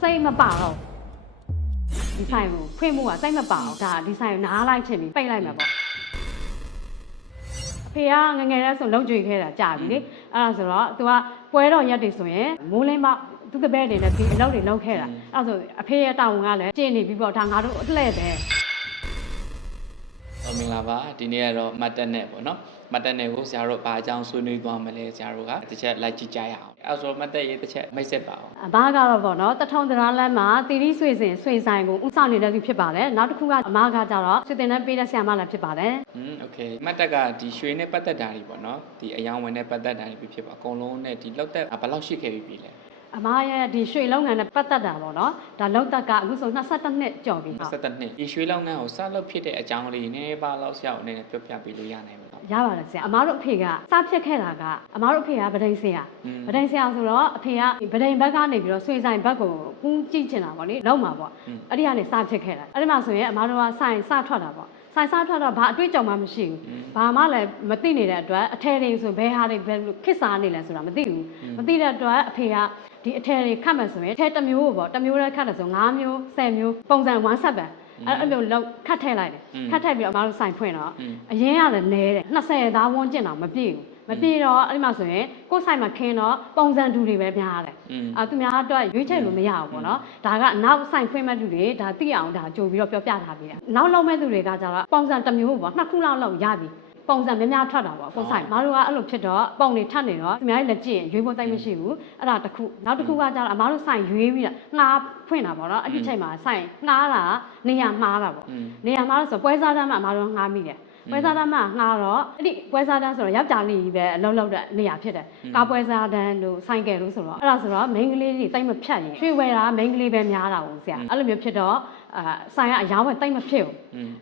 စိတ်မပါတော့ဒီဆိုင်ကိုဖွင့်မှုကစိတ်မပါအောင်ဒါဒီဆိုင်ကိုနားလိုက်ချင်ပြီးပိတ်လိုက်မှာပေါ့အဖေကငယ်ငယ်တည်းဆိုလုံကြွေခဲ့တာကြာပြီလေအဲ့ဒါဆိုတော့ तू ကပွဲတော်ရက်တွေဆိုရင်မိုးလင်းမသူတပည့်တွေနဲ့ဒီအလုပ်တွေလုပ်ခဲ့တာအဲ့ဒါဆိုအဖေရဲ့တာဝန်ကလည်းကျင့်နေပြီပေါ့ဒါငါတို့အလှည့်ပဲဟောမင်္ဂလာပါဒီနေ့ကတော့မတ်တက်နဲ့ပေါ့နော် မတ်တက်နဲ့ကိုဆရာတို့ဘာအကြောင်းဆွေးနွေးသွားမလဲဆရာတို့ကတစ်ချက်လိုက်ကြည့်ကြရအောင်အဲဆိုမတ်တက်ရေးတစ်ချက်မိတ်ဆက်ပါအောင် အဘကတော့ပေါ့နော်တထုံတရာလမ်းမှာတီရီဆွေစဉ်ဆွေဆိုင်ကိုဥဆောင်နေတဲ့သူဖြစ်ပါတယ်နောက်တစ်ခုကအမကကြတော့ဆွေတင်နဲ့ပေးတဲ့ဆရာမလည်းဖြစ်ပါတယ် อืมโอเคမတ်တက်ကဒီရွှေနဲ့ပတ်သက်တာတွေပေါ့နော်ဒီအယောင်ဝင်နဲ့ပတ်သက်တာတွေဖြစ်ပါအကုန်လုံးနဲ့ဒီလောက်သက်ဘယ်လောက်ရှိခဲ့ပြီပြီလဲ အမရဲ့ဒီရွှေလုံးငံနဲ့ပတ်သက်တာပေါ့နော်ဒါလောက်တက်ကအခုဆို22နှစ်ကျော်ပြီဟုတ် 27နှစ်ဒီရွှေလောက်ငန်းကိုစလုပ်ဖြစ်တဲ့အကြောင်းလေးနည်းနည်းပါလောက်ဆရာအနေနဲ့ပြောပြပေးလို့ရနိုင်မလား ရပါတယ်ဆရာအမားတို့အဖေကစဖြတ်ခဲ့တာကအမားတို့အဖေကဗဒိန်ဆရာဗဒိန်ဆရာဆိုတော့အဖေကဗဒိန်ဘက်ကနေပြီးတော့ဆွေဆိုင်ဘက်ကိုကူးကြည့်ချင်တာပေါ့လေလောက်မှာပေါ့အဲ့ဒီကနေစဖြတ်ခဲ့တာအဲ့ဒီမှာဆိုရင်အမားတို့ကဆိုင်စထွက်တာပေါ့ဆိုင်စားထွက်တော့ဘာအတွေ့အကြုံမှမရှိဘူး။ဘာမှလည်းမသိနေတဲ့အတွက်အထယ်တွေဆိုဘယ်ဟာတွေဘယ်လိုခစ်စားနေလဲဆိုတာမသိဘူး။မသိတဲ့အတွက်အဖေကဒီအထယ်တွေခတ်မှဆိုရင်အထယ်တစ်မျိုးပေါ့တစ်မျိုးတည်းခတ်တယ်ဆို9မျိုး10မျိုးပုံစံ1ဆက်ပဲ။ အဲ့အဲ့လိုလောက်ခတ်ထည့်လိုက်တယ်ခတ်ထည့်ပြီးတော့အမတို့ဆိုင်ဖွင့်တော့အရင်ကလည်းနဲတယ်20သားဝန်းကျင်တော့မပြည့်ဘူးမပြေတော့အဲ့ဒီမှာဆိုရင်ကိုယ်ဆိုင်မှာခင်းတော့ပုံစံတူတွေပဲများတယ်။အာသူများအတွက်ရွေးချယ်လို့မရဘူးပေါ့နော်။ဒါကနောက်ဆိုင်ဖွင့်မဲ့သူတွေဒါသိအောင်ဒါကြိုပြီးတော့ပြောပြထားပေးတာ။နောက်လောက်မဲ့သူတွေကကြတော့ပုံစံတစ်မျိုးပေါ့နှစ်ခုလောက်လောက်ရပြီ။ ပုံစံများများထွက်တာပေါ့ကိုယ်ဆိုင်မတို့ကအဲ့လိုဖြစ်တော့ပုံတွေထပ်နေတော့သူများလက်ကြည့်ရင်ရွေးဖို့တိုက်မရှိဘူးအဲ့ဒါတစ်ခုနောက်တစ်ခုကကြတော့အမားတို့ဆိုင်ရွေးပြီးတော့ငှားဖွင့်တာပေါ့နော်အဲ့ဒီချိန်မှာဆိုင်ငှားတာနေရာမှားတာပေါ့อืมနေရာမှာဆိုပွဲစားတန်းမှာအမားတို့ငှားမိတယ် ပွဲစားတန်းမှာငှားတော့အဲ့ဒီပွဲစားတန်းဆိုတော့ယောက်ျားလေးကြီးပဲအလုံးလုံးတဲ့နေရာဖြစ်တယ်ကားပွဲစားတန်းတို့ဆိုင်ကယ်တို့ဆိုတော့အဲ့ဒါဆိုတော့ main ကလေးကြီးတိတ်မဖြတ်ရင်ရွှေဝယ်တာ main ကလေးပဲများတာဟုတ်ဆရာအဲ့လိုမျိုးဖြစ်တော့အာဆိုင်ကအရောင်းပဲတိတ်မဖြစ်ဘူး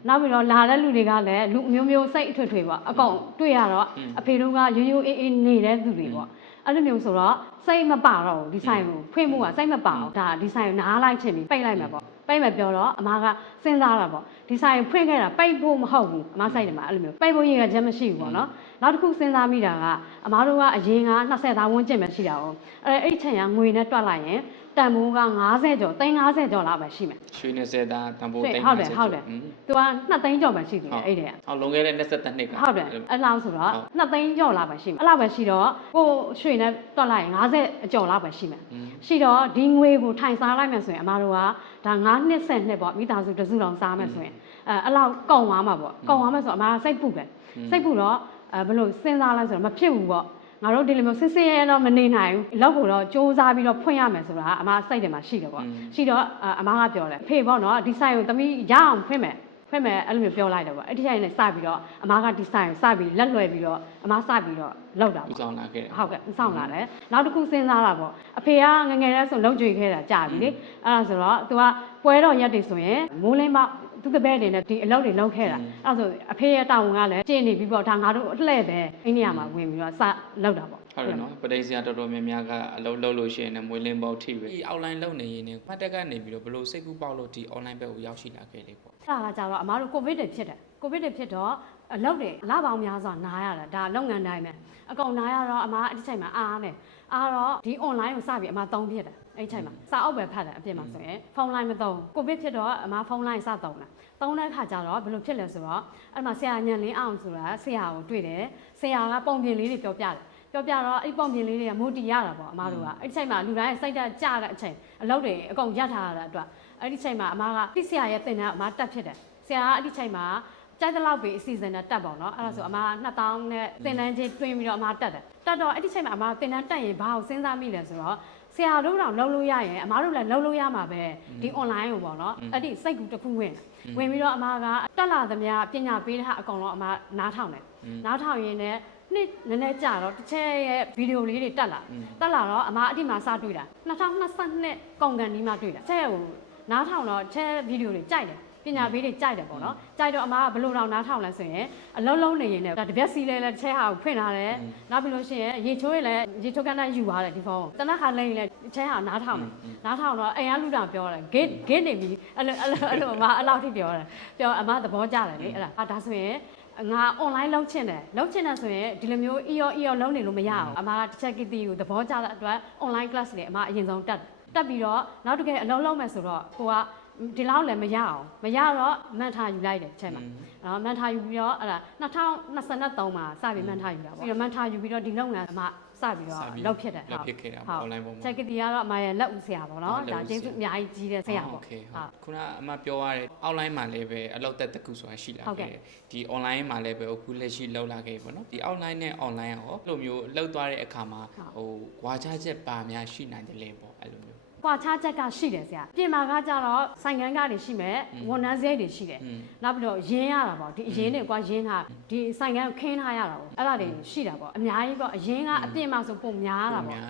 နောက်ပြီးတော့လာတဲ့လူတွေကလည်းလူအမျိုးမျိုးစိတ်အထွေထွေပေါ့အကောင်တွေ့ရတော့အဖေတို့ကရိုးရိုးအေးအေးနေတဲ့သူတွေပေါ့အဲ့လိုမျိုးဆိုတော့ စိတ်မပါတော့ဘူးဒီဆိုင်ကိုဖွင့်မှုကစိတ်မပါအောင်ဒါဒီဆိုင်ကိုနားလိုက်ချင်ပြီးပိတ်လိုက်မှာပေါ့ပိတ်မယ်ပြောတော့အမကစဉ်းစားတာပေါ့ဒီဆိုင်ကိုဖွင့်ခဲ့တာပိတ်ဖို့မဟုတ်ဘူးအမဆိုင်တယ်မှာအဲ့လိုမျိုးပိတ်ဖို့ရည်ရချက်မရှိဘူးပေါ့နော်နောက်တစ်ခုစဉ်းစားမိတာကအမတို့ကအရင်က20သားဝန်းကျင်ပဲရှိတာ哦အဲ့အဲ့ဒီချိန်ကငွေနဲ့တွက်လိုက်ရင်တန်ဖိုးက90ကျော်350ကျော်လောက်ပဲရှိမယ် ရွှေနဲ့ဆယ်သားတန်ဖိုး ဟုတ် တိတ် တယ်ဟုတ်တယ် อืม သူက2သိန်းကျော်ပဲရှိသေးတယ်အဲ့ဒီက ဟောလွန်ခဲ့တဲ့23နှစ်က ဟုတ်တယ်အဲ့လောက်ဆိုတော့ ဟုတ် 2သိန်းကျော်လောက်ပဲရှိမယ်အဲ့လောက်ပဲရှိတော့ကိုရွှေနဲ့တွက်လိုက်ရင် 50အကျော်လောက်ပဲရှိမယ်อืมရှိတော့ဒီငွေကိုထိုင်စားလိုက်မယ်ဆိုရင်အမတို့ကဒါ9နှစ်10နှစ်ပေါ့မိသားစုတစ်စုလုံးစားမယ်ဆိုရင်အဲအဲ့လောက်ကုန်သွားမှာပေါ့ကုန်သွားမယ်ဆိုတော့အမကစိတ်ပူပဲစိတ်ပူတော့အဲဘယ်လိုစဉ်းစားလိုက်ဆိုတော့မဖြစ်ဘူးပေါ့ငါတို့ဒီလိုမျိုးစစ်စစ်ရဲတော့မနေနိုင်ဘူးအလောက်ကိုတော့စူးစမ်းပြီးတော့ဖွင့်ရမယ်ဆိုတာအမစိတ်ထဲမှာရှိတယ်ပေါ့ရှိတော့အမကပြောတယ်ဖေပေါ့နော်ဒီဆိုင်ကိုသမီးရအောင်ဖွင့်မယ် ဖွင့်မယ်အဲ့လိုမျိုးပြောလိုက်တော့ပေါ့အဲ့ဒီချိန်နဲ့စပြီးတော့အမကဒီဆိုင်ကိုစပြီးလက်လွယ်ပြီးတော့အမစပြီးတော့လောက်တာဦးပေါ့ဆောင်လာခဲ့တယ်ဟုတ်ကဲ့ဥဆောင်လာတယ်နောက်တစ်ခုစဉ်းစားတာပေါ့အဖေကငယ်ငယ်တည်းဆိုလုံကြွေခဲ့တာကြာပြီလေအဲ့ဒါဆိုတော့ तू ကပွဲတော်ရက်တွေဆိုရင်မိုးလင်းမ သူတပည့်တွေနဲ့ဒီအလုပ်တွေလုပ်ခဲ့တာအဲ့ဒါဆိုအဖေရဲ့တာဝန်ကလည်းကျင့်နေပြီပေါ့ဒါငါတို့အလှည့်ပဲအိန္ဒိယမှာဝင်ပြီးတော့စလုပ်တာပေါ့ဟုတ်တယ်နော်ပဒိဆရာတော်တော်များများကအလုပ်လုပ်လို့ရှိရင်လည်းမွေးလင်းပေါထိပဲဒီ online လုပ်နေရင်လည်းမှတ်တက်ကနေပြီးတော့ဘလို့စိတ်ကူးပေါက်လို့ဒီ online ဘက်ကိုရောက်ရှိလာခဲ့လေပေါ့အဲ့ဒါကကြတော့အမားတို့ကိုဗစ်တွေဖြစ်တယ်ကိုဗစ်တွေဖြစ်တော့အလုပ်တွေလပေါင်းများစွာနားရတာဒါလုပ်ငန်းတိုင်းပဲအကုန်နားရတော့အမားအဲ့ဒီချိန်မှာအားနဲ့အားတော့ဒီ online ကိုစပြီးအမားသုံးဖြစ်တယ် အဲ့ဒီချိန်မှာစာအုပ်ပဲဖတ်တယ်အပြင်မှာဆိုရင်ဖုန်းလိုင်းမသုံးကိုဗစ်ဖြစ်တော့အမားဖုန်းလိုင်းစသုံးတာသုံးတဲ့ခါကျတော့ဘယ်လိုဖြစ်လဲဆိုတော့အဲ့မှာဆရာညံလင်းအောင်ဆိုတာဆရာကိုတွေ့တယ်ဆရာကပုံပြင်လေးတွေပြောပြတယ်ပြောပြတော့အဲ့ပုံပြင်လေးတွေကမိုတီရတာပေါ့အမားတို့ကအဲ့ဒီချိန်မှာလူတိုင်းစိတ်ဓာတ်ကြတဲ့အချိန်အလုပ်တွေအကုန်ရပ်ထားရတာအတွက်အဲ့ဒီချိန်မှာအမားကတိဆရာရဲ့တင်တဲ့အမားတက်ဖြစ်တယ်ဆရာကအဲ့ဒီချိန်မှာကြိုက်တဲ့လောက်ပဲအစီအစဉ်နဲ့တက်ပေါ့နော်အဲ့ဒါဆိုအမား2000နဲ့တင်တန်းချင်းတွင်းပြီးတော့အမားတက်တယ်တက်တော့အဲ့ဒီချိန်မှာအမားတင်တန်းတက်ရင်ဘာကိုစဉ်းစားမိလဲဆိုတော့ ဆရာတို့တော့လုံးလို့ရရင်အမားတို့လည်းလုံးလို့ရမှာပဲဒီ online ကိုပေါ့နော်အဲ့ဒီစိတ်ကူတစ်ခုဝင်တယ်ဝင်ပြီးတော့အမားကတက်လာသမျှပညာပေးတဲ့ဟာအကုန်လုံးအမားနားထောင်တယ်နားထောင်ရင်းနဲ့နှစ်နည်းနည်းကြာတော့တစ်ချက်ရဲ့ဗီဒီယိုလေးတွေတက်လာတက်လာတော့အမအတိမှာစတွေ့တာ2022ကုန်ကန်ဒီမှာတွေ့တာချက်ကိုနားထောင်တော့ချက်ဗီဒီယိုတွေကြိုက်တယ် ပညာပေးတွေကြိုက်တယ်ပေါ့နော်ကြိုက်တော့အမကဘလို့တော့နားထောင်လဲဆိုရင်အလုံးလုံးနေရင်လည်းဒါတပြက်စီလဲလဲချက်ဟာကိုဖွင့်ထားတယ်နောက်ပြီးလို့ရှိရင်ရေချိုးရလည်းရေချိုးကန်တန်းယူသွားတယ်ဒီဖုန်းတနက်ခါလိမ့်ရင်လည်းချက်ဟာနားထောင်တယ်နားထောင်တော့အိမ်ကလူတာပြောတယ် gate gate နေပြီအဲ့လိုအဲ့လိုအဲ့လိုအမအဲ့လောက်ထိပြောတယ်ပြောအမသဘောကျတယ်လေအဲ့ဒါအာဒါဆိုရင်ငါ online လောက်ချင်တယ်လောက်ချင်တယ်ဆိုရင်ဒီလိုမျိုး EO EO လုံးနေလို့မရအောင်အမကတစ်ချက်ကတီကိုသဘောကျတဲ့အတွက် online class တွေအမအရင်ဆုံးတက်တယ်တက်ပြီးတော့နောက်တစ်ကယ်အလုံးလုံးမယ်ဆိုတော့ကိုက ဒီလောက်လည်းမရအောင်မရတော့မန်ထာယူလိုက်တယ်ချက်မှာအဲ့တော့မန်ထာယူပြီးတော့အဲ့ဒါ2023မှာစပြီးမန်ထာယူတာပေါ့ပြီးတော့မန်ထာယူပြီးတော့ဒီလုပ်ငန်းမှာစပြီးတော့လောက်ဖြစ်တယ်လောက်ဖြစ်ခဲ့တာ online ပေါ်မှာချက်ကတီကတော့အမရဲ့လက်ဦးဆရာပေါ့နော်ဒါကျေးဇူးအများကြီးကြီးတဲ့ဆရာပေါ့ဟုတ်ခုနအမပြောရတဲ့ online မှာလည်းပဲအလောက်သက်တကူဆိုတာရှိလာခဲ့တယ်ဒီ online မှာလည်းပဲအခုလက်ရှိလောက်လာခဲ့ပေါ့နော်ဒီ online နဲ့ online ရောအဲ့လိုမျိုးလောက်သွားတဲ့အခါမှာဟိုဝါချချက်ပါများရှိနိုင်တယ်လေပေါ့အဲ့လိုမျိုး ကွာခြားချက်ကရှိတယ်ဆရာပြင်မာကကြတော့ဆိုင်ငန်းကနေရှိမယ်ဝန်ထမ်းစရိုက်တွေရှိတယ်နောက်ပြီးတော့ရင်းရတာပေါ့ဒီအရင်းတွေကရင်းတာဒီဆိုင်ငန်းကိုခင်းထားရတာပေါ့အဲ့ဒါတွေရှိတာပေါ့အများကြီးပေါ့အရင်းကအပြင်မှာဆိုပုံများတာပေါ့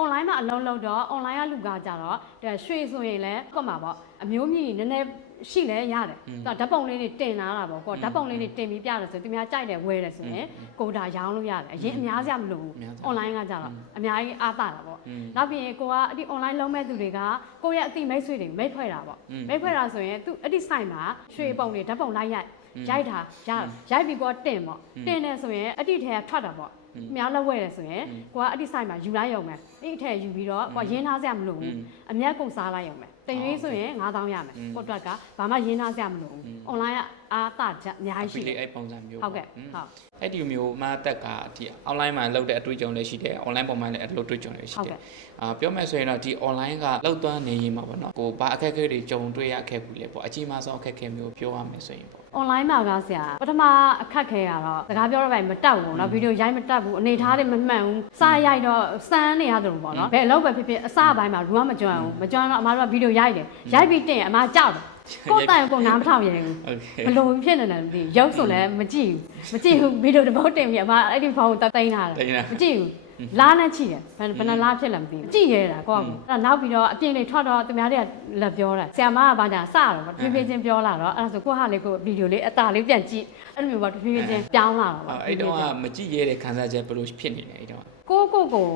online မှာအလုံးလုံးတော့ online ကလူကကြတော့ဒါရွှေဆိုရင်လည်းကွက်မှာပေါ့အမျိုးမြည်နည်းနည်းရှိလဲရတယ်သူကဓာတ်ပုံလေးတွေတင်လာတာပေါ့ကိုဓာတ်ပုံလေးတွေတင်ပြီးပြတယ်ဆိုသူများကြိုက်တယ်ဝယ်တယ်ဆိုရင်ကိုဒါရောင်းလို့ရတယ်အရင်အများစရာမလိုဘူး online ကကြတော့အများကြီးအားတာတာပေါ့อืมနောက်ပြီးရင်ကိုကအဒီ online လုံးမဲ့သူတွေကကိုရဲ့အတိမိတ်ဆွေတွေမိတ်ဖွဲ့တာပေါ့မိတ်ဖွဲ့တာဆိုရင်သူအဲ့ဒီ site မှာရွှေပုံတွေဓာတ်ပုံလိုက်ရိုက်ရိုက်တာရရိုက်ပြီးကိုကတင်ပေါ့တင်တယ်ဆိုရင်အတိထဲကထွက်တာပေါ့ အများလက်ဝဲတယ်ဆိုရင်ကိုကအဲ့ဒီ site မှာယူလိုက်ရုံပဲအဲ့ဒီထဲယူပြီးတော့ကိုကရင်းထားစရာမလိုဘူးအမျက်ကုန်စားလိုက်ရုံပဲတင်ရွေးဆိုရင်9000ရမယ်ကိုအတွက်ကဘာမှရင်းထားစရာမလိုဘူး online က အားတာချက်အများကြီးရှိ ဒီ တယ် အဲ့ပုံစံမျိုး ဟုတ်ကဲ့ อืม ဟုတ် အဲ့ဒီမျိုးအမအသက်ကဒီ online မှာလုပ်တဲ့အတွေ့အကြုံလည်းရှိတယ် online ပေါ်မှာလည်းအဲ့လိုတွေ့ကြုံလည်းရှိ ဟုတ် တယ် ကဲ့ အာပြောမယ်ဆိုရင်တော့ဒီ online ကလောက်သွားနေရင်မှာပေါ့နော်ကိုဘာအခက်အခဲတွေကြုံတွေ့ရခဲ့ဘူးလေပေါ့အကြီးမားဆုံးအခက်အခဲမျိုးပြောရမယ်ဆိုရင်ပေါ့ online မှာကဆရာပထမအခက်ခဲရတော့စကားပြောတော့ပဲမတက်ဘူးเนาะဗီဒီယိုရိုက်မတက်ဘူးအနေထားတွေမမှန်ဘူးစရိုက်တော့စမ်းနေရတယ်လို့ပေါ့เนาะဘယ်အလုပ်ပဲဖြစ်ဖြစ်အစပိုင်းမှာဘူးကမကြွဘူးမကြွတော့အမားတို့ကဗီဒီယိုရိုက်တယ်ရိုက်ပြီးတင်အမားကြောက်တယ် ကိုယ်တိုင်ကိုယ်နားမထောင်ရဘူးမလို့ဖြစ်နေတယ်မသိဘူးရုပ်ဆိုလည်းမကြည့်ဘူးမကြည့်ဘူးဗီဒီယိုတစ်ပုတ်တင်ပြီးအမအဲ့ဒီဘောင်ကိုတိတ်နေတာမကြည့်ဘူးလာနဲ့ချိတယ်ဘယ်ဘယ်နှလားဖြစ်လဲမသိဘူးကြည့်ရတာကိုကအဲ့နောက်ပြီးတော့အပြင်လေးထွက်တော့သူများတွေကလက်ပြောတာဆရာမကဘာညာစတော့ဖြည်းဖြည်းချင်းပြောလာတော့အဲ့ဒါဆိုကိုဟာလေးကိုဗီဒီယိုလေးအตาလေးပြန်ကြည့်အဲ့လိုမျိုးပေါ့ဖြည်းဖြည်းချင်းပြောင်းလာတော့ပေါ့အဲ့တော့မကြည့်ရတဲ့ခံစားချက်ဘယ်လိုဖြစ်နေလဲအဲ့တော့ ကိုကိုကို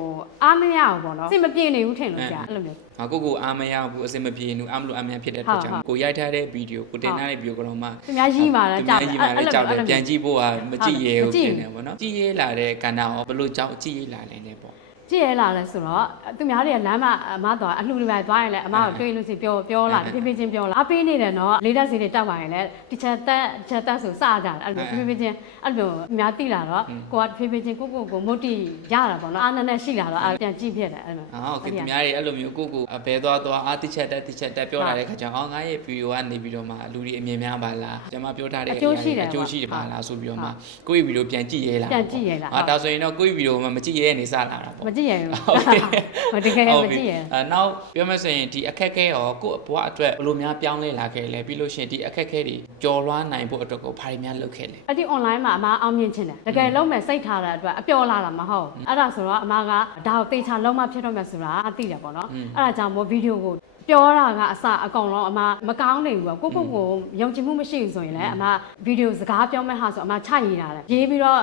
အားမရအောင်ပေါ့နော်စိတ်မပြေနေဘူးထင်လို့ကြာအဲ့လိုမျိုးငါကိုကိုအားမရဘူးအစင်မပြေဘူးအားမလို့အမြန်ဖြစ်တဲ့အတွက်ကြောင့်ကိုရိုက်ထားတဲ့ဗီဒီယိုကိုတင်ထားတဲ့ဗီဒီယိုကတော့မှသူများရီးပါလားကြာပြန်ကြည့်ပါလေကြောက်တယ်ပြန်ကြည့်ဖို့ကမကြည့်ရဘူးမကြည့်ဖြစ်နေပေါ့နော်ကြည့်ရလာတဲ့ကဏ္ဍရောဘယ်လိုကြောက်ကြည့်ရလာလဲလဲပေါ့ ကြည့်ရလာလဲဆိုတော့သူများတွေကလမ်းမှာအမသွားအလှူတွေပဲသွားရင်လည်းအမကိုတွေးလို့ရှိပြောပြောလာဖြည်းဖြည်းချင်းပြောလာအပေးနေတယ်နော်လေးတက်စီတွေတောက်ပါရင်လည်းတစ်ချက်တက်တစ်ချက်တက်ဆိုစကြတယ်အဲ့လိုဖြည်းဖြည်းချင်းအဲ့လိုအများတိလာတော့ကိုကဖြည်းဖြည်းချင်းကိုကိုကိုမုတ်တီရတာပေါ့နော်အာနနဲ့ရှိလာတော့အပြန်ကြည့်ဖြစ်တယ်အဲ့လိုဟုတ်ကဲ့သူများတွေအဲ့လိုမျိုးကိုကိုဘဲသွားသွားအာတစ်ချက်တက်တစ်ချက်တက်ပြောလာတဲ့ခါကျတော့အော်ငါရဲ့ဗီဒီယိုကနေပြီးတော့မှလူတွေအမြင်များပါလားကျွန်မပြောထားတဲ့အကျိုးရှိတယ်အကျိုးရှိတယ်ပါလားဆိုပြီးတော့မှကိုယ့်ဗီဒီယိုပြန်ကြည့်ရဲလားပြန်ကြည့်ရဲလားအာဒါဆိုရင်တော့ကိုယ့်ဗီဒီယိုမှမကြည့်ရဲနေစလာတာပေါ့ကြည့်ရဘူးဟုတ်ကဲ့ဟိုတကယ်မကြည့်ရအဲနောက်ပြောမယ်ဆိုရင်ဒီအခက်အခဲရောကိုယ့်အပွားအတွက်ဘယ်လိုများပြောင်းလဲလာခဲ့လဲပြီးလို့ရှိရင်ဒီအခက်အခဲတွေကြော်လွှားနိုင်ဖို့အတွက်ကိုဘာတွေများလုပ်ခဲ့လဲအဲ့ဒီ online မှာအမအောင်မြင်ချင်တယ်တကယ်လုံးမဲ့စိတ်ထားတဲ့အတွက်အပျော်လာတာမဟုတ်အဲ့ဒါဆိုတော့အမကဒါကိုသေချာလုံးမဖြစ်တော့မယ်ဆိုတာအသိတယ်ပေါ့နော်အဲ့ဒါကြောင့်မို့ဗီဒီယိုကို ပြောတာကအစအကောင်လုံးအမမကောင်းနိုင်ဘူးကိုကိုကိုယုံကြည်မှုမရှိဘူးဆိုရင်လည်းအမဗီဒီယိုစကားပြောမဲ့ဟာဆိုအမချရေးတာလေရေးပြီးတော့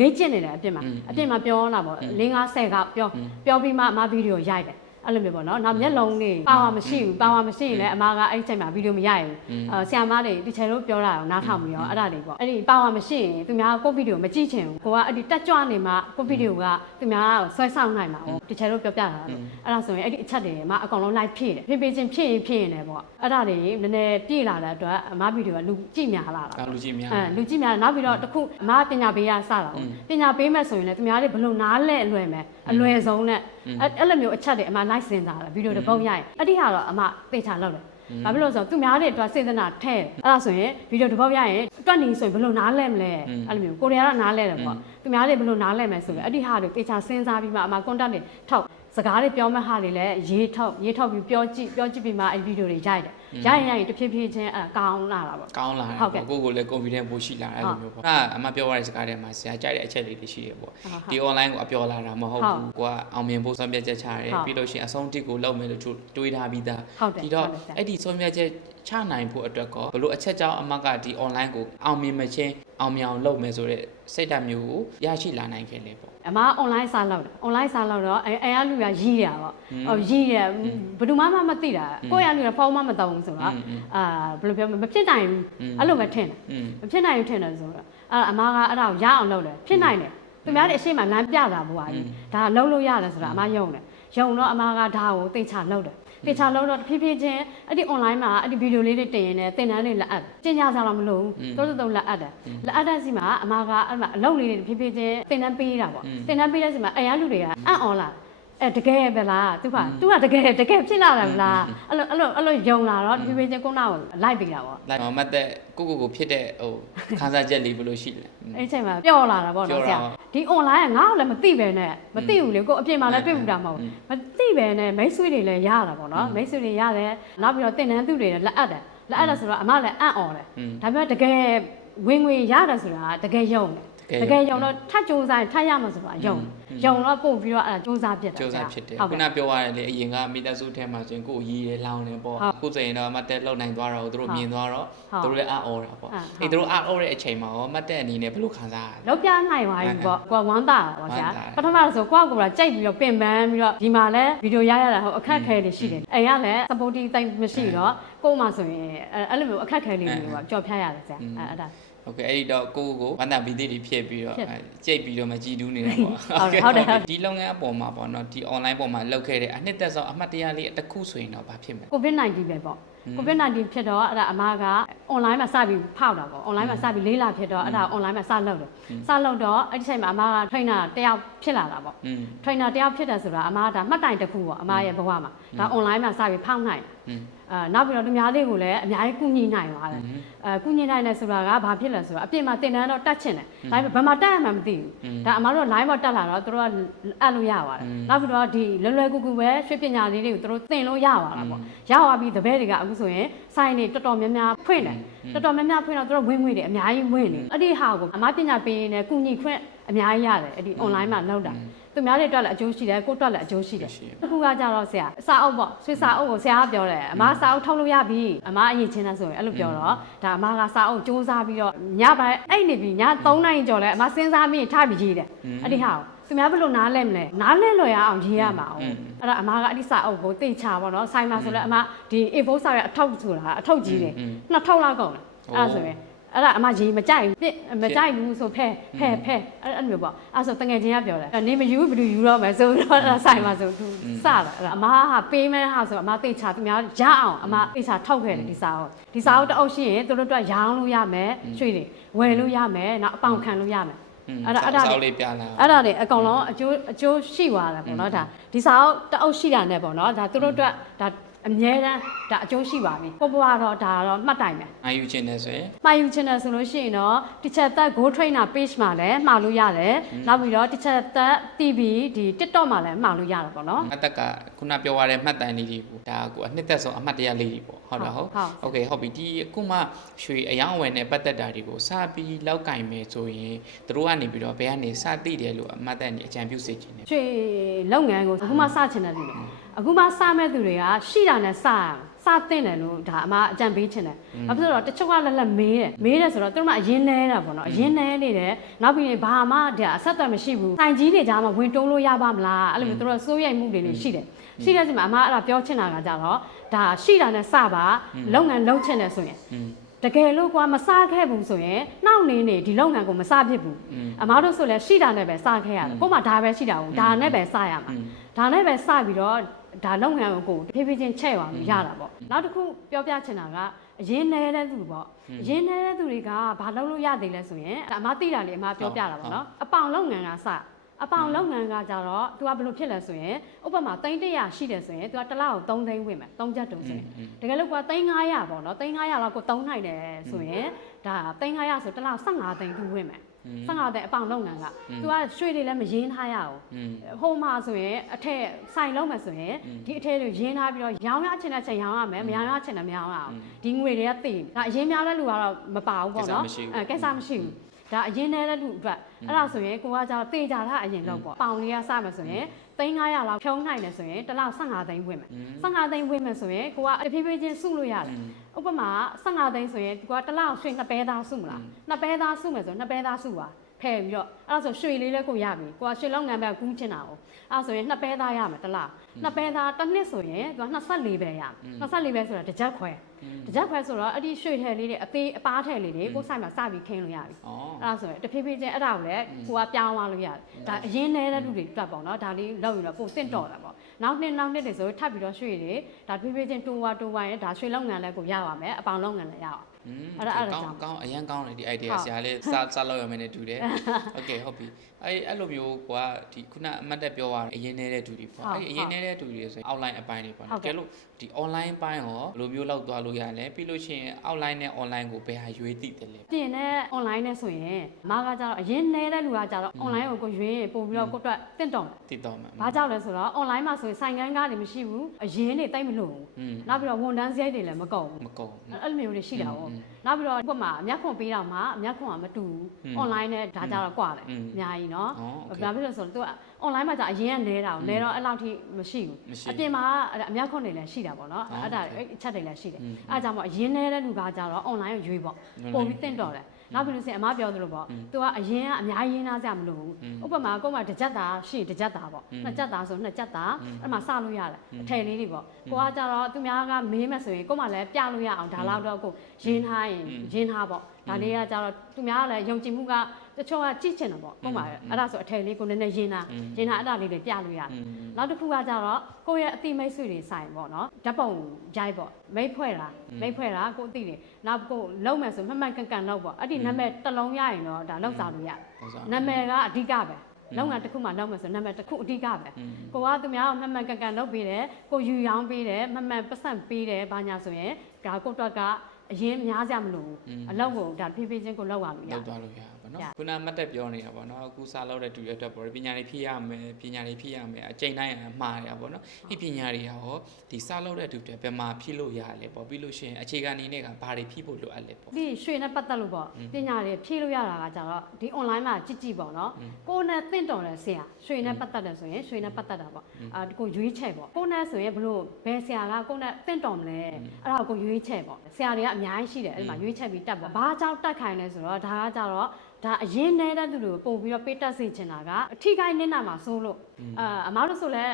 လေ့ကျင့်နေတယ်အပြစ်မှာအပြစ်မှာပြောတာပေါ့၄၅ဆယ်ကပြောပြောပြီးမှအမဗီဒီယိုရိုက်တယ် အဲ့လိုမျိုးပေါ့နော်။နောက်မျက်လုံးတွေပါဝါမရှိဘူး။ပါဝါမရှိရင်လည်းအမကအဲ့ဒီချိန်မှာဗီဒီယိုမရိုက်ဘူး။အဲဆရာမတွေဒီချယ်တို့ပြောတာကိုနားထောင်ပြီးတော့အဲ့ဒါတွေပေါ့။အဲ့ဒီပါဝါမရှိရင်သူများကိုဗီဒီယိုမကြည့်ချင်ဘူး။ကိုကအဲ့ဒီတက်ကြွနေမှကိုဗီဒီယိုကသူများကိုဆွဲဆောင်နိုင်မှာ။ဒီချယ်တို့ပြောပြတာလို့။အဲ့ဒါဆိုရင်အဲ့ဒီအချက်တွေမှအကောင်လုံးလိုက်ဖြည့်တယ်။ဖြည့်ဖြည့်ချင်းဖြည့်ရင်ဖြည့်ရင်လည်းပေါ့။အဲ့ဒါတွေနည်းနည်းပြည့်လာတဲ့အတွက်အမဗီဒီယိုကလူကြည့်များလာတာဒါလူကြီးများအဲလူကြည့်များနောက်ပြီးတော့တခုအမပညာပေးရစတာပေါ့ပညာပေးမဲ့ဆိုရင်လည်းသူများတွေဘလို့နားလဲအလွယ်မယ်အလွယ်ဆုံးနဲ့အဲ့အဲ့လိုမျိုးအချက်တွေအမလိုက်စင်တာဗီဒီယိုတစ်ပုံရိုက်အဲ့ဒီဟာတော့အမသေချာလုပ်တယ်ဘာဖြစ်လို့လဲဆိုတော့သူများတွေအတွက်စေတနာထဲ့အဲ့ဒါဆိုရင်ဗီဒီယိုတစ်ပုတ်ရရင်တွက်နေဆိုရင်ဘလို့နားလဲမလဲအဲ့လိုမျိုးကိုရီးယားကနားလဲတယ်ပေါ့သူများတွေဘလို့နားလဲမယ်ဆိုရင်အဲ့ဒီဟာတွေသေချာစဉ်းစားပြီးမှအမ content တွေထောက်စကားတွေပြောမဲ့ဟာတွေလည်းရေးထောက်ရေးထောက်ပြီးပြောကြည့်ပြောကြည့်ပြီးမှအဲ့ဒီဗီဒီယိုတွေရိုက်တယ် ရိုက်ရင်ရိုက်ရင်တဖြည်းဖြည်းချင်းအဲ့ကောင်းလာတာပေါ့ကောင်းလာတယ်ဟုတ်ကဲ့ပေါ့ကိုကိုလည်း confidence ပိုရှိလာတယ်အဲ့လိုမျိုးပေါ့ဟာအမပြောရတဲ့စကားတွေမှာဆရာကြိုက်တဲ့အချက်လေးတွေရှိတယ်ပေါ့ဒီ online ကိုအပြောလာတာမဟုတ်ဘူးကိုကအောင်မြင်ဖို့ဆုံးဖြတ်ချက်ချရတယ်ပြီးလို့ရှိရင်အဆုံးတစ်ကိုလုပ်မယ်လို့တွေးထားပြီးသားဟုတ်တယ်ဒီတော့ဟုတ်တယ်အဲ့ဒီဆုံးဖြတ်ချက်ချနိုင်ဖို့အတွက်ကောဘလို့အချက်ကြောင့်အမကဒီ online ကိုအောင်မြင်မချင်းအောင်မြင်အောင်လုပ်မယ်ဆိုတဲ့စိတ်ဓာတ်မျိုးကိုရရှိလာနိုင်ခဲ့လေပေါ့အမ online စားလောက်တယ် online စားလောက်တော့အဲအဲရလူကရီးတယ်ပေါ့ဟိုရီးတယ်ဘယ်သူမှမသိတာကိုယ့်ရလူကဖုန်းမှမတုံဘူးဆိုတော့အာဘယ်လိုပြောမလဲမဖြစ်နိုင်ဘူးအဲ့လိုပဲထင်တယ်อืมမဖြစ်နိုင်ဘူးထင်တယ်ဆိုတော့အဲ့အမကအဲ့ဒါကိုရအောင်လုပ်တယ်ဖြစ်နိုင်တယ်သူများတွေအရှိမလမ်းပြတာဘွားကြီးဒါလုံးလို့ရတယ်ဆိုတာအမယုံတယ်ယုံတော့အမကဒါကိုသိချလုပ်တယ်တေချာလုံးတော့တဖြည်းဖြည်းချင်းအဲ့ဒီ online မှာအဲ့ဒီဗီဒီယိုလေးတွေတင်ရင်လည်းသင်တန်းတွေလက်အပ်ကျင်ညာစားတော့မလို့တိုးတိုးတိုးလက်အပ်တယ်လက်အပ်တဲ့စီမှာအမကအဲ့မှာအလုပ်လေးတွေတဖြည်းဖြည်းချင်းသင်တန်းပေးတာပေါ့သင်တန်းပေးတဲ့စီမှာအရန်လူတွေကအံ့ဩလာ အဲတကယ်ပဲလားသူကသူကတကယ်တကယ်ဖြစ်လာတယ်မလားအဲ့လိုအဲ့လိုအဲ့လိုယုံလာတော့တဖြည်းဖြည်းချင်းကိုနာကိုလိုက်ပေးတာပေါ့လိုက်မမတ်တဲ့ကိုကိုကိုဖြစ်တဲ့ဟိုခန်းစားချက်လေးဘယ်လိုရှိလဲအဲ့ချိန်မှာပျော့လာတာပေါ့ပျော့နော်ဆလာရာပါဒီ online ကငါ့ကိုလည်းမသိပဲနဲ့မသိဘူးလေကိုအပြင်မှာလည်းတွေ့ဘူးတာမဟုတ်ဘူးမသိပဲနဲ့မိတ်ဆွေတွေလည်းရတာပေါ့နော်မိတ်ဆွေတွေရတယ်နောက်ပြီးတော့တင်တန်းသူတွေလည်းလက်အပ်တယ်လက်အပ်တယ်ဆိုတော့အမလည်းအံ့ဩတယ်อืมဒါပေမဲ့တကယ်ဝင်ငွေရတယ်ဆိုတာတကယ်ယုံတယ် တကယ်ယုံတော့ထပ်ကြိုးစားရင်ထပ်ရမှာဆိုတာယုံယုံတော့ပို့ပြီးတော့အဲ့ဒါကြိုးစားဖြစ်တယ်စူးစမ်းဖြစ်တယ်ဟုတ်ခုကဲ့နပြောရတယ်လေအရင်ကမိသားစုထဲမှာဆိုရင်ကိုယ်ရည်ရလောင်းနေပေါ့ဟုတ်အခုဆိုရင်တော့မတ်တဲ့လောက်နိုင်သွားတော့သူတို့မြင်သွားတော့ဟုတ်သူတို့လည်းအံ့ဩတာပေါ့ဟုတ်အေးသူတို့အံ့ဩတဲ့အချိန်မှာရောမတ်တဲ့အနေနဲ့ဘယ်လိုခံစားရလဲလောက်ပြနိုင်ပါပြီပေါ့ကိုကဝမ်းသာတာပေါ့ဆရာဝမ်းသာတယ်ပထမဆိုကိုကကိုကကြိုက်ပြီးတော့ပင်ပန်းပြီးတော့ဒီမှာလည်းဗီဒီယိုရရတာဟိုအခက်အခဲတွေရှိတယ်အိမ်ကလည်း supporting တိုင်းမရှိတော့ကို့မှာဆိုရင်အဲ့အဲ့လိုမျိုးအခက်အခဲလေးတွေကကြော်ဖြတ်ရတယ်ဆရာအဲ့အဲ့ဒါ โอเคအဲ့ဒီတော့ကိုကိုကိုဝန္တာဗီဒီတွေဖြစ်ပြီးတော့ ဖြစ် အဲကြိတ်ပြီးတော့မကြည်တူးနေတာပေါ့ ဟုတ်တယ်ဟုတ်တယ်ဟုတ်တယ် ဒီလုပ်ငန်းအပေါ်မှာပေါ့နော်ဒီ online ပေါ်မှာလောက်ခဲ့တဲ့အနှစ်သက်ဆုံးအမှတ်တရလေးတစ်ခုဆိုရင်တော့ဘာဖြစ်မလဲ COVID-19 ပဲပေါ့ COVID-19 ဖြစ်တော့အဲ့ဒါအမက online မှာစပြီးဖောက်တာပေါ့ online မှာစပြီးလေးလာဖြစ်တော့အဲ့ဒါ online မှာစလုပ်တယ်စလုပ်တော့အဲ့ဒီချိန်မှာအမက trainer တယောက်ဖြစ်လာတာပေါ့ อืม trainer တယောက်ဖြစ်တယ်ဆိုတာအမကဒါမှတ်တိုင်တစ်ခုပေါ့အမရဲ့ဘဝမှာဒါ online မှာစပြီးဖောက်နိုင်တယ် อืม အဲနောက်ပြီးတော့သူများလေးကိုလည်းအများကြီးကူညီနိုင်ပါတယ်အဲကူညီနိုင်တယ်ဆိုတာကဘာဖြစ်လဲဆိုတော့အပြင်မှာတင်တန်းတော့တက်ချင်တယ်ဒါပေမဲ့ဘယ်မှာတက်ရမှန်းမသိဘူးဒါအမတို့ line ပေါ်တက်လာတော့သူတို့ကအပ်လို့ရပါတယ်နောက်ပြီးတော့ဒီလွယ်လွယ်ကူကူပဲရွှေပညာလေးတွေကိုသူတို့သင်လို့ရပါတာပေါ့ရပါပြီတပည့်တွေကအခုဆိုရင်ဆိုင်တွေတော်တော်များများဖွင့်တယ်တော်တော်များများဖွင့်တော့သူတို့ဝင်ငွေတွေအများကြီးဝင်နေအဲ့ဒီဟာကိုအမပညာပေးရင်လည်းကူညီခွင့်အများကြီးရတယ်အဲ့ဒီ online မှာလောက်တာ သူများတွေအတွက်လည်းအကျိုးရှိတယ်ကိုယ့်အတွက်လည်းအကျိုးရှိတယ်တစ်ခုကကြတော့ဆရာစာအုပ်ပေါ့ဆွေစာအုပ်ကိုဆရာကပြောတယ်အမစာအုပ်ထုတ်လို့ရပြီအမအရင်ချင်းတဲ့ဆိုရင်အဲ့လိုပြောတော့ဒါအမကစာအုပ်စူးစမ်းပြီးတော့ညပိုင်းအဲ့နေပြီည3နိုင်ကျော်လဲအမစဉ်းစားပြီးထပြီးရေးတယ်အဲ့ဒီဟာကိုသူများဘယ်လိုနားလဲမလဲနားလဲလွယ်အောင်ရေးရမှာအောင်အဲ့ဒါအမကအဲ့ဒီစာအုပ်ကိုသိချပေါ့နော်ဆိုင်မှာဆိုလဲအမဒီ A4 စာရဲ့အထောက်ဆိုတာအထောက်ကြီးတယ်နှစ်ထောက်လောက်ကုန်တယ်အဲ့ဒါဆိုရင် အဲ့ဒါအမရေးမကြိုက်ဘူးပြစ်မကြိုက်ဘူးဆိုဖဲဖဲဖဲအဲ့အဲ့လိုမျိုးပေါ့အဲ့ဆိုတငယ်ချင်းကပြောတယ်နေမယူဘူးဘယ်လိုယူတော့မလဲဆိုတော့အဲ့ဒါဆိုင်မှာဆိုသူစတာအဲ့ဒါအမဟာပေးမဲဟာဆိုအမသိချသူများရအောင်အမသိချထောက်ခဲ့တယ်ဒီစာအုပ်ဒီစာအုပ်တအုပ်ရှိရင်သူတို့အတွက်ရောင်းလို့ရမယ်ရွှေတွေဝယ်လို့ရမယ်နောက်အပေါင်ခံလို့ရမယ်အဲ့ဒါအဲ့ဒါလေးပြလာအဲ့ဒါတွေအကောင်လုံးအကျိုးအကျိုးရှိသွားတယ်ပေါ့နော်ဒါဒီစာအုပ်တအုပ်ရှိတာနဲ့ပေါ့နော်ဒါသူတို့အတွက်ဒါ အမြဲတမ်းဒါအကျိုးရှိပါပြီကိုဘွားတော့ဒါတော့မှတ်တိုင်မယ်အာယူခြင်းနဲ့ဆိုရင်မှာယူချင်တယ်ဆိုလို့ရှိရင်တော့ teacher သက် go trainer page မှာလည်းမှာလို့ရတယ်နောက်ပြီးတော့ teacher သက် TV ဒီ TikTok မှာလည်းမှာလို့ရတယ်ပေါ့နော်အသက်ကခုနပြောရတဲ့မှတ်တိုင်လေးတွေပေါ့ဒါကိုအနှစ်သက်ဆုံးအမှတ်တရလေးတွေပေါ့ ဟုတ်တော့ဟုတ် ဟုတ် โอเคဟုတ်ပြီဒီအခုမှရွှေအယောင်အဝယ်နဲ့ပတ်သက်တာတွေကိုစပြီးလောက်ကင်မယ်ဆိုရင်တို့ကနေပြီးတော့ဘယ်ကနေစသိတယ်လို့အမှတ်တအနေအကြံပြုစေခြင်းနဲ့ ရွှေလုပ်ငန်းကိုအခုမှစချင်တဲ့သူတွေအခုမှစမဲ့သူတွေကရှိတာနဲ့စရအောင်စတင်တယ်လို့ဒါအမအကြံပေးချင်တယ်။ဘာဖြစ်လို့လဲတချို့ကလည်းလည်းမေးတယ်။မေးတယ်ဆိုတော့သူတို့ကအရင်နေတာပေါ့နော်။အရင်နေနေတယ်။နောက်ပြီးရင်ဘာမှဒါအဆက်အသွယ်မရှိဘူး။စိုင်ကြီးတွေကြားမှာဝင်တိုးလို့ရပါမလား။အဲ့လိုမျိုးသူတို့စိုးရိမ်မှုတွေနေရှိတယ်။ ရှိတဲ့ချိန်မှာအမအဲ့ဒါပြောချင်တာကကြတော့ဒါရှိတာနဲ့စပါလုပ်ငန်းလုပ်ချင်တယ်ဆိုရင်อืมတကယ်လို့ကွာမစားခဲ့ဘူးဆိုရင်နှောက်နေနေဒီလုပ်ငန်းကိုမစားဖြစ်ဘူးအမားတို့ဆိုလဲရှိတာနဲ့ပဲစားခဲ့ရတယ်ကို့မှာဒါပဲရှိတာကိုဒါနဲ့ပဲစားရမှာဒါနဲ့ပဲစားပြီးတော့ဒါလုပ်ငန်းကိုကိုဖြည်းဖြည်းချင်းချဲ့သွားလို့ရတာပေါ့နောက်တစ်ခုပြောပြချင်တာကအရင်နေတဲ့သူပေါ့အရင်နေတဲ့သူတွေကဘာလုပ်လို့ရသေးလဲဆိုရင်ဒါအမသိတာလေအမပြောပြတာပေါ့နော်အပေါင်လုပ်ငန်းကစ အပေါင်လုပ်ငန်းကကြတော့ तू ကဘယ်လိုဖြစ်လဲဆိုရင်ဥပမာ300ရှိတယ်ဆိုရင် तू ကတစ်လောက်3သိန်းဝင်မယ်3ချက်တုံးဆိုရင် တကယ်လို့ကွာ3900ပေါ့နော်3900လောက်ကိုသုံးနိုင်တယ်ဆိုရင်ဒါ3900ဆိုတစ်လောက်15သိန်းသူဝင်မယ်15သိန်းအပေါင်လုပ်ငန်းက तू ကရွှေတွေလည်းမရင်းထားရအောင် อืม ဟိုမှာဆိုရင်အထက်ဆိုင်လုံးမယ်ဆိုရင်ဒီအထက်တွေရင်းထားပြီးတော့ရောင်းရချင်တဲ့ချိန်ရောင်းရမယ်မရောင်းရချင်တဲ့မရောင်းရအောင်ဒီငွေတွေကသိဒါအရင်များတဲ့လူကတော့မပါဘူးပေါ့နော်အဲကိစ္စမရှိဘူး ဒါအရင်နေတဲ့လူအတွက်အဲ့ဒါဆိုရင်ကိုကကြောက်တေချာတာအရင်လောက်ပေါ့ပေါင်လေးကစမယ်ဆိုရင်3900လောက်ဖြုံးနိုင်တယ်ဆိုရင်တစ်လောက်15သိန်းဝင်မယ်15သိန်းဝင်မယ်ဆိုရင်ကိုကတဖြည်းဖြည်းချင်းစုလို့ရတယ်ဥပမာ15သိန်းဆိုရင်ကိုကတစ်လောက်ရွှေနှစ်ပဲသားစုမလားနှစ်ပဲသားစုမယ်ဆိုနှစ်ပဲသားစုပါ ဖယ်ပြီးတော့အဲ့ဒါဆိုရွှေလေးလည်းကိုရပြီကိုကရွှေလောက်ငံပဲကူးချင်တာ哦အဲ့ဒါဆိုရင်နှစ်ပဲသားရမယ်တစ်လားနှစ်ပဲသားတစ်နှစ်ဆိုရင်ကိုက24ပဲရမယ်24ပဲဆိုတာတစ်ချက်ခွဲ တကြက်ခွဲဆိုတော့အဲ့ဒီရွှေထည်လေးတွေအသေးအပားထည်လေးတွေကိုယ်ဆိုင်မှာစပြီးခင်းလို့ရပြီ ဩ အဲ့ဒါဆိုရင်တဖြည်းဖြည်းချင်းအဲ့ဒါကိုလည်းကိုကပြောင်းသွားလို့ရတယ်ဒါအရင်နေတဲ့လူတွေတွတ်ပေါ့နော်ဒါလေးလောက်ရင်တော့ပို့စင့်တော်တာပေါ့နောက်နှစ်နောက်နှစ်တွေဆိုထပ်ပြီးတော့ရွှေတွေဒါတဖြည်းဖြည်းချင်းတိုးဝါတိုးဝါရင်ဒါရွှေလောက်ငံလည်းကိုရပါမယ်အပေါင်လောက်ငံလည်းရအောင် อืม အဲ့ဒါအဲ့ဒါ ကော ကြောင့် င်းကောင်းအရင်ကောင်းတယ်ဒီ idea ဟုတ် ဆရာလေးစစလောက်ရမယ်နဲ့တူတယ်โอเคဟုတ်ပြီ အဲ့အဲ့လိုမျိုးကဒီခုနအမှတ်တက်ပြောရအရင်နေတဲ့သူတွေပေါ့အဲ့အရင်နေတဲ့သူတွေဆိုရင် online အပိုင်းတွေပေါ့ကဲလို့ဒီ online ပိုင်းရောဘယ်လိုမျိုးလောက်သွားလို့ရလဲပြီးလို့ရှိရင် online နဲ့ online ကိုဘယ်ဟာရွေးသိတယ်လဲပြင်နဲ့ online နဲ့ဆိုရင်မားကကြတော့အရင်နေတဲ့လူကကြတော့ online ကိုကိုရွေးရင်ပို့ပြီးတော့ကိုအတွက်တင့်တော်မှာတင့်တော်မှာဘာကြောင့်လဲဆိုတော့ online မှာဆိုရင်ဆိုင်ကန်းကားတွေမရှိဘူးအရင်တွေတိတ်မလို့နောက်ပြီးတော့ဝန်တန်းစရိုက်တွေလည်းမကုန်ဘူးမကုန်အဲ့လိုမျိုးတွေရှိတာပေါ့နောက်ပြီးတော့ဥပမာအမြတ်ခွန်ပေးတာမှာအမြတ်ခွန်ကမတူဘူး online နဲ့ဒါကြတော့ကွာတယ်အများကြီးနော်ဘာဖြစ်လို့ဆိုတော့ तू က online မှာကြာအရင်ကလဲတာကိုလဲတော့အဲ့လောက်ထိမရှိဘူးအပြင်မှာအမြောက်ခွန်တွေလည်းရှိတာပေါ့နော်အဲ့ဒါအဲ့အချက်တွေလည်းရှိတယ်အဲ့ဒါကြောင့်မို့အရင်လဲတဲ့လူကကြာတော့ online ကိုရွေးပေါ့ပုံပြီးတင့်တော်တယ်နောက်ပြီးလို့စင်အမပြောသလိုပေါ့။ तू ကအရင်ကအများကြီးရင်းသားစရာမလိုဘူး။ဥပမာကို့မှာတစ်ချက်သားရှိတစ်ချက်သားပေါ့။နှစ်ချက်သားဆိုနှစ်ချက်သားအဲ့မှာစလို့ရတယ်။အထည်လေးတွေပေါ့။ကိုကကြတော့သူများကမေးမှဆိုရင်ကို့မှာလည်းပြလို့ရအောင်ဒါလောက်တော့ကိုရင်းထားရင်ရင်းထားပေါ့။ဒါလေးကကြတော့သူများကလည်းယုံကြည်မှုကတချို့ကကြည့်ချင်တယ်ပေါ့ဟုတ်ပါရဲ့အဲ့ဒါဆိုအထည်လေးကိုနည်းနည်းရင်းတာရင်းတာအဲ့ဒါလေးတွေပြလို့ရတယ်နောက်တစ်ခုကကြတော့ကိုယ့်ရဲ့အတိမိတ်ဆွေတွေဆိုင်ပေါ့နော်ဓာတ်ပုံရိုက်ပေါ့မိတ်ဖွဲ့တာမိတ်ဖွဲ့တာကိုအတိတွေနောက်ကိုလုံမယ်ဆိုမှန်မှန်ကန်ကန်လောက်ပေါ့အဲ့ဒီနာမည်တစ်လုံးရရင်တော့ဒါလောက်စားလို့ရနာမည်ကအဓိကပဲလုပ်ငန်းတစ်ခုမှလုပ်မယ်ဆိုနာမည်တစ်ခုအဓိကပဲကိုကသူများကိုမှန်မှန်ကန်ကန်လုပ်ပေးတယ်ကိုယူရောင်းပေးတယ်မှန်မှန်ပတ်စံပေးတယ်ဘာညာဆိုရင်ဒါကိုတော့ကအရင်များစရာမလိုဘူးအလောက်ကိုဒါဖြည်းဖြည်းချင်းကိုလောက်ရလို့ရလောက်သွားလို့ရ နော်ခုနမှတ်တက်ပြောနေတာပေါ့နော်အခုစာလောက်တဲ့တူရအတွက်ပေါ့ပညာတွေဖြည့်ရမယ်ပညာတွေဖြည့်ရမယ်အချိန်တိုင်းအမှားရပေါ့နော်ဒီပညာတွေရောဒီစာလောက်တဲ့တူတွေဘယ်မှာဖြည့်လို့ရလဲပေါ့ပြီးလို့ရှိရင်အခြေခံအနေနဲ့ကဘာတွေဖြည့်ဖို့လိုအပ်လဲပေါ့ဒီရွှေနဲ့ပတ်သက်လို့ပေါ့ပညာတွေဖြည့်လို့ရတာကကြတော့ဒီ online မှာကြည့်ကြည့်ပေါ့နော်ကိုယ်နဲ့သင့်တော်တဲ့ဆရာရွှေနဲ့ပတ်သက်တယ်ဆိုရင်ရွှေနဲ့ပတ်သက်တာပေါ့အာကိုရွေးချယ်ပေါ့ကိုနဲ့ဆိုရင်ဘလို့ဘယ်ဆရာကကိုနဲ့သင့်တော်မလဲအဲ့ဒါကိုရွေးချယ်ပေါ့ဆရာတွေကအများကြီးရှိတယ်အဲ့မှာရွေးချယ်ပြီးတက်ပေါ့ဘာကြောင့်တက်ခိုင်းလဲဆိုတော့ဒါကကြတော့ဒါအရင်နဲ့တဲ့သူတွေကိုပုံပြီးတော့ပေးတက်စေချင်တာကအထီးကိုင်းနင်းနာမှာစိုးလို့အာအမားတို့ဆိုလဲ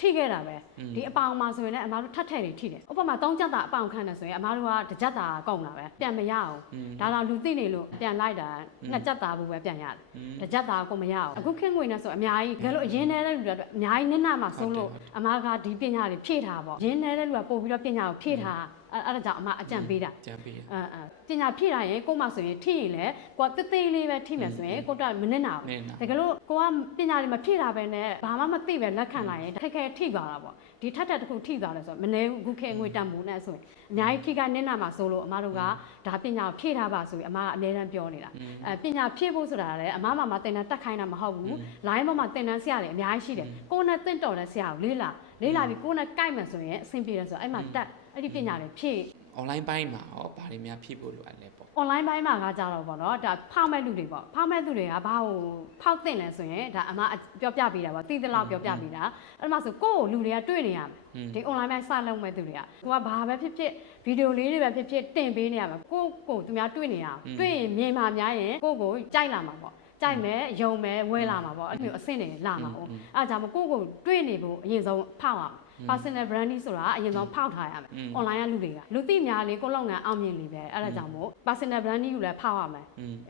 ထိခဲ့တာပဲဒီအပေါင်မှာဆိုရင်လည်းအမားတို့ထပ်ထည့်နေထိတယ်ဥပမာ၃ကြက်တာအပေါင်ခန့်တယ်ဆိုရင်အမားတို့ကတစ်ကြက်တာကောက်တာပဲပြန်မရအောင်ဒါတော့လူသိနေလို့ပြန်လိုက်တာနှစ်ကြက်တာဘူးပဲပြန်ရတယ်တစ်ကြက်တာကောက်မရအောင်အခုခင်းငွေနဲ့ဆိုအများကြီးကဲလို့အရင်နေတဲ့လူတွေအတွက်အများကြီးနင်းနာမှာဆုံးလို့အမားကဒီပညာတွေဖြည့်ထားပေါ့ရင်းနေတဲ့လူကပို့ပြီးတော့ပညာကိုဖြည့်ထား အဲ့အဲ့ဒါကြောင့်အမအကြံပေးတာကြံပေးရအဲအဲပညာဖြည့်ထားရင်ကို့မှာဆိုရင်ထိရင်လည်းကိုကတသေးလေးပဲထိမယ်ဆိုရင်ကို့တော့မနစ်နာဘူးနင်းနာတကယ်လို့ကိုကပညာတွေမဖြည့်တာပဲနဲ့ဘာမှမသိပဲလက်ခံလိုက်ရင်ခက်ခဲထိသွားတာပေါ့ဒီထက်တက်တစ်ခုထိသွားတယ်ဆိုတော့မနေဘူးအခုခေတ်ငွေတန်မိုးနဲ့ဆိုရင်အများကြီးထိခိုက်နစ်နာမှာဆိုလို့အမတို့ကဒါပညာကိုဖြည့်ထားပါဆိုပြီးအမကအများတန်းပြောနေတာอืมအဲပညာဖြည့်ဖို့ဆိုတာလည်းအမမမတင်တန်းတက်ခိုင်းတာမဟုတ်ဘူးလိုင်းပေါ်မှာတင်တန်းဆရာတွေအများကြီးရှိတယ်ကိုယ်နဲ့တင့်တော်တဲ့ဆရာကိုလေးလာလေးလာပြီးကိုယ်နဲ့ကြိုက်မယ်ဆိုရင်အဆင်ပြေတယ်ဆိုတော့အဲ့မှာတက် အဲ့ဒီပညာတွေဖြည့် online ပိုင်းမှာရောဘာတွေများဖြည့်ဖို့လိုအပ်လဲပေါ့ online ဘိုင်းမှာကကြတော့ဗောနော်ဒါဖောက်မဲ့လူတွေပေါ့ဖောက်မဲ့သူတွေကဘာကိုဖောက်တင်လဲဆိုရင်ဒါအမပြောပြပေးတာပေါ့သိသလောက်ပြောပြပေးတာအဲ့မှာဆိုကိုယ့်ကိုလူတွေကတွေ့နေရမယ်อืมဒီ online ဘိုင်းစလုံးမဲ့သူတွေကကိုကဘာပဲဖြစ်ဖြစ်ဗီဒီယိုလေးတွေပဲဖြစ်ဖြစ်တင်ပေးနေရမယ်ကိုယ့်ကိုသူများတွေ့နေရအောင်တွေ့ရင်မြင်မှများရင်ကိုယ့်ကိုကြိုက်လာမှာပေါ့ကြိုက်မယ်ယုံမယ်ဝဲလာမှာပေါ့အဲ့လိုမျိုးအဆင့်တွေလာမှာပေါ့အဲ့ဒါကြောင့်မို့ကိုယ့်ကိုတွေ့နေဖို့အရင်ဆုံးဖောက်အောင် personal branding ဆိုတာအရင်ဆုံးဖောက်ထားရမယ် online ကလူတွေကလူသိများလေကိုလောက်ငန်းအောင်မြင်လေပဲအဲ့ဒါကြောင့်မို့ personal branding ကိုလည်းဖောက်ရမယ်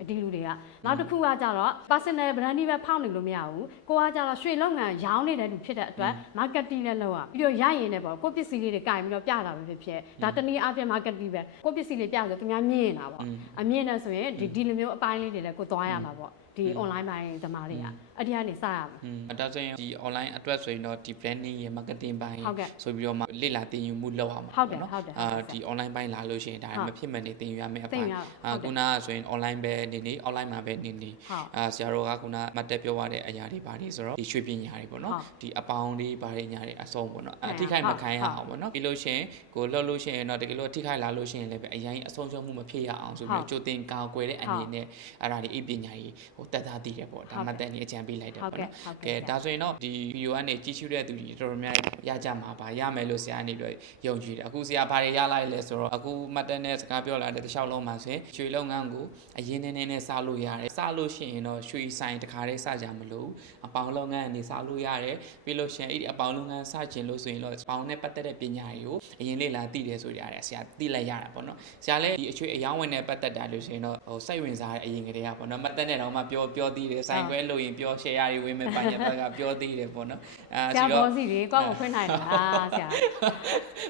ဒီလူတွေကနောက်တစ်ခုကကြတော့ personal branding ပဲဖောက်နေလို့မရဘူးကိုကကြတော့ရွှေလောက်ငန်းရောင်းနေတဲ့လူဖြစ်တဲ့အတွက် marketing နဲ့လောက်ရပြီးတော့ရရင်လည်းပေါ့ကိုပစ္စည်းလေးတွေကင်ပြီးတော့ပြတာပဲဖြစ်ဖြစ်ဒါတနည်းအားဖြင့် marketing ပဲကိုပစ္စည်းလေးပြဆိုသူများမြင်နေတာပေါ့အမြင်နဲ့ဆိုရင်ဒီဒီလိုမျိုးအပိုင်းလေးတွေလည်းကိုသွားရမှာပေါ့ ဒီ online ပိုင်းသမားတွေကအဲ့ဒီကနေစရမှာอืมအတားဆိုရင်ဒီ online အတွက်ဆိုရင်တော့ဒီ branding ရဲ့ marketing ပိုင်းဟုတ်ကဲ့ဆိုပြီးတော့မှလေ့လာသင်ယူမှုလုပ်ရမှာဟုတ်တယ်ပေါ့ဟုတ်တယ်အာဟုတ်တယ်ဒီ online ပိုင်းလာလို့ရှိရင်ဒါဟုတ်မဖြစ်မနေသင်ယူရမယ့်အသင်ပိုင်းယူရအာဟုတ်တယ်ခုနကဆိုရင် online ပဲနေနေ online မှာပဲနေနေဟုတ်အာဆရာတော်ကခုနမတ်တက်ပြောရတဲ့အရာတွေဘာတွေဆိုတော့ဒီရွှေပညာတွေပေါ့နော်ဟုတ်ဒီအပေါင်းလေးဘာတွေညာတွေအဆုံးပေါ့နော်ဟုတ်အထိခိုက်မဟုတ်ခံရဟုတ်အောင်ပေါ့နော်ပြီးလို့ရှိရင်ကိုလှုပ်လို့ရှိရင်တော့တကယ်လို့အထိခိုက်လာလို့ရှိရင်လည်းပဲအရင်အဆုံးရှုံးမှုမဖြစ်ရအောင်ဆိုပြီးဟုတ်တော့ကြိုတင်ကာကွယ်တဲ့အနေနဲ့အဲ့ဒါတွေအိပ်ပညာကြီးဟိုဟိုတက်သားတည်တယ်ပေါ့ဒါမှတ်တမ်းနေအကြံပေးလိုက်တယ်ဟုတ်ပေါ့ကဲ့နော်ဟုတ်ကဲကဲ့ဒါဆိုရင်တော့ဒီဗီဒီယိုကနေကြည့်ရှုတဲ့သူတွေတော်တော်များများရကြမှာပါရမယ်လို့ဆရာနေပြီးယုံကြည်တယ်အခုဆရာဘာတွေရလိုက်လဲဆိုတော့အခုမှတ်တမ်းနဲ့စကားပြောလာတဲ့တစ်လျှောက်လုံးမှာဆိုရင်ရွှေလုပ်ငန်းကိုအရင်နေနေနဲ့စလို့ရတယ်စလို့ရှိရင်တော့ရွှေဆိုင်တစ်ခါတည်းစကြမလို့အပေါင်းလုပ်ငန်းကနေစလို့ရတယ်ပြီးလို့ရှိရင်အဲ့ဒီအပေါင်းလုပ်ငန်းစကျင်လို့ဆိုရင်တော့အပေါင်းနဲ့ပတ်သက်တဲ့ပညာတွေကိုအရင်လေ့လာသိတယ်ဆိုရတယ်ဆရာသိလိုက်ရတာပေါ့နော်ဆရာလည်းဒီအချွေအယောင်းဝင်နဲ့ပတ်သက်တာလို့ဆိုရင်တော့ဟိုစိတ်ဝင်စားတဲ့အရင်ကတည်းကပေါ့နော်မှတ်တမ်းနဲ့တော့မှပြောပြောသိတယ်ဆိုင်ခွဲလို့ရင်ပြော share တွေဝင်မဲ့ပိုင်းဘက်ကပြောသိတယ်ပေါ့နော်အာဆရာဆိုတော့ဘောစီတွေကိုယ့်ကိုဖွင့်နိုင်လားဆရာ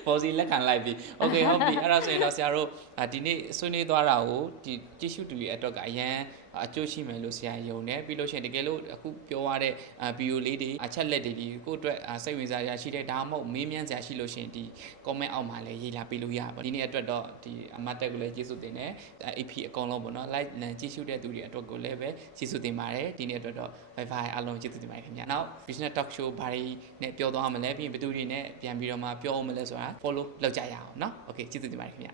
ပေါ်စီလက်ခံလိုက်ပြီ။ Okay ဟုတ်ပြီအဲ့ဒါဆိုရင်တော့ဆရာတို့အာဒီနေ့ဆွေးနွေးသွားတာကိုဒီကြည့်ရှုတူရဲ့အတွက်က အရန် အကျိုးရှိမယ်လို့ဆရာယုံတယ်ပြီးလို့ရှိရင်တကယ်လို့အခုပြောရတဲ့အာဗီဒီယိုလေးတွေအချက်လက်တွေဒီကိုယ့်အတွက်အာစိတ်ဝင်စားရရှိတဲ့ဒါမှမဟုတ်မေးမြန်းစရာရှိလို့ရှိရင်ဒီ comment အောက်မှာလည်းရေးလာပေးလို့ရပါဒီနေ့အတွက်တော့ဒီအမတ်တက်ကိုလည်းကျေးဇူးတင်တယ် AP အကုန်လုံးပေါ့နော် like လန်ကြည့်ရှုတဲ့သူတွေအတွက်ကိုလည်းပဲကျေးဇူးတင်ပါတယ်ဒီနေ့အတွက်တော့ Wi-Fi အားလုံးကျေးဇူးတင်ပါတယ်ခင်ဗျာနောက် business talk show ဘာတွေနဲ့ပြောသွားမလဲပြီးရင်ဘယ်သူတွေနဲ့ပြန်ပြီးတော့မှပြောအောင်မလဲဆိုတာ follow လုပ်ကြရအောင်เนาะ okay ကျေးဇူးတင်ပါတယ်ခင်ဗျာ